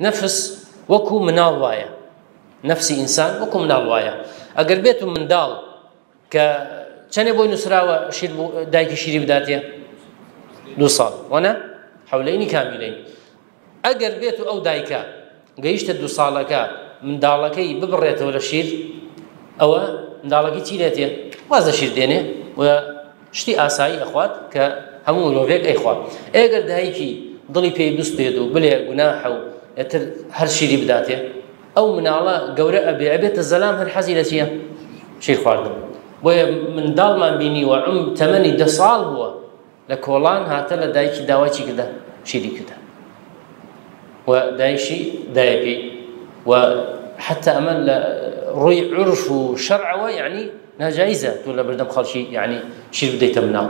نفس وكو مناڵ وایە، نفسی ئینسان وەکو مناڵ وایە. ئەگەر بێت و منداڵ کە چەندێ بۆی نووسراوە دایکی شیری بداتێ 2 ساڵ وەنا حەولەینی کامیلەین. ئەگەر بێت و ئەو دایکە گەیشتە 2 ساڵەکە منداڵەکەی ببڕێتەوە لە شیر، ئەوە منداڵەکەی چی دێتێ؟ واز لە شیر دێنێ و شتی ئاسایی ئەخوات کە هەموو مرۆڤێک ئەیخوات. ئەگەر دایکی دڵی پێی دوست بێت و بڵێ گوناحە و ئێتر هەر شیری بداتێ، ئەو مناڵە گەورە ئەبێتە زەلام هەر حەزی لە چییە؟ شیر خواردن. بۆیە منداڵمان بینیوە تەمەنی 10 ساڵ بووە لە کۆڵان هاتە لە دایکی داوای چی کردە؟ شیری کردە و دایشی دایەکەی. و حتى ئەمە لە ڕووی عورف و شەرعەوە یعنی ناجایزە تۆ لە بەردەم خەڵکی یعنی شیر بدەیتە مناڵ.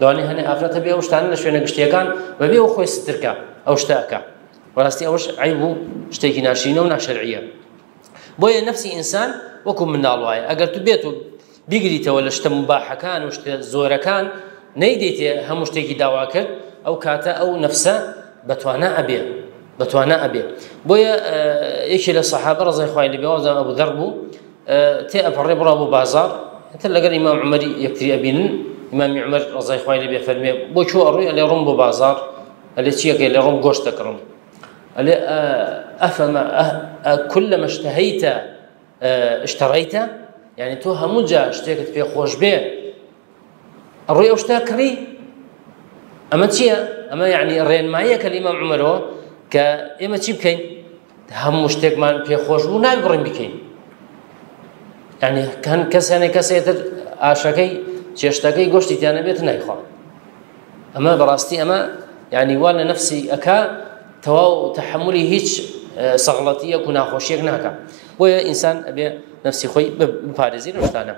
دەوانێ هەنێ ئافرەتە بێ ئەو شتانە لە شوێنە گشتیەکان بەبێ ئەو خۆی سترکە ئەو شتەکە، بەڕاستی ئەوەش عیب و شتێکی ناشرینە و ناشەرعیە. بۆیە نەفسی ئینسان وەکو مناڵ وایە. ئەگەر تو بێت و بیگریتەوە لە شتە مباحەکان و شتە زۆرەکان نەیدێتێ هەموو شتێکی داوا کرد، ئەو کاتە ئەو نەفسە بەتوانە ئەبێ. بۆیە یەکێ لە سەحابە ڕەزای خوای لێبێ وەزان ئەبوو دەر بوو تێ ئەپەڕێ بڕا بۆ بازار، ئەتر لەگەڵ ئیمام عومەری یەکتری ئەبینن. ئیمامی عومەر ڕەزای خوای لێبێ فەرمێ بۆ چۆ ئەڕووی؟ ئەلێ ڕۆم بۆ بازار. ئەلێ چیەکەی؟ لێ ڕۆم گۆشت دەکڕم. ئەلێ ئەفەمە كلما اشتهيت اشتريت، يعني تۆ هەموو جا شتێکت پێ خۆش بێ ئەڕووی ئەو شتە کڕی. ئەمە چییە؟ ئەمە یعنی ڕێنماییەکە لە ئیمام عومەرەوە کە ئێمە چی بکەین؟ هەموو شتێکمان پێ خۆش بوو نابێ بڕێن بکەین. یعنی کەسێتر ئاشەکەی چێشتەکەی گۆشتی تیانە بێت نایخوا. ئەمە بەڕاستی ئەمە یعنی وا لە نەفسی ئەکا تەواو تەحملی هیچ سەغڵەتیەک و ناخۆشیەک ناکە. بۆیە ئینسان ئەبێ نەفسی خۆی بپارێزی لەو شتانە.